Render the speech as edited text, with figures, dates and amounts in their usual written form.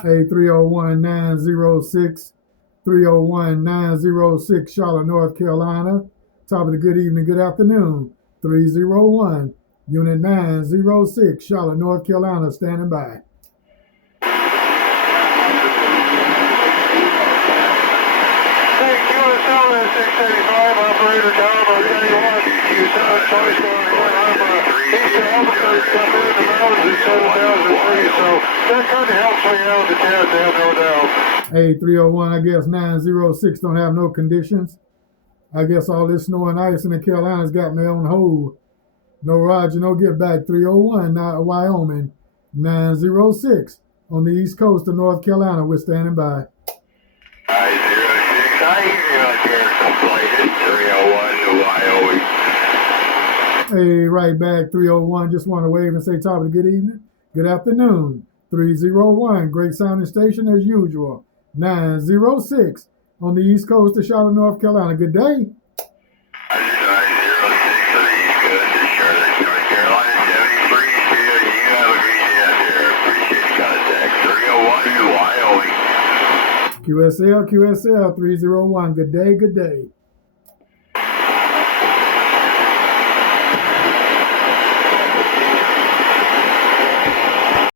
Hey, 301-906, 301-906, Charlotte, North Carolina. Top of the good evening, good afternoon. 301, Unit 906, Charlotte, North Carolina, standing by. Hey, QSL 685, operator down on 31, QSL choice going on. East of Albuquerque up in the mountains at 7,000 feet, so that kind of helps me out a tad there, no doubt. Hey, 301, I guess 906 don't have no conditions. I guess all this snow and ice in the Carolinas got me on hold. No Roger, no get back. 301, not Wyoming. 906 on the east coast of North Carolina. We're standing by. 906, I hear you out there complaining, 301 to Wyoming. Hey, right back, 301. Just want to wave and say top of the good evening. Good afternoon. 301, great sounding station as usual. 906 on the east coast of Charlotte, North Carolina. Good day. 906 on the east coast of Charlotte, North Carolina. 73 still. You have a great day out there. Appreciate the contact. 301 to Wyoming. QSL 301. Good day, good day.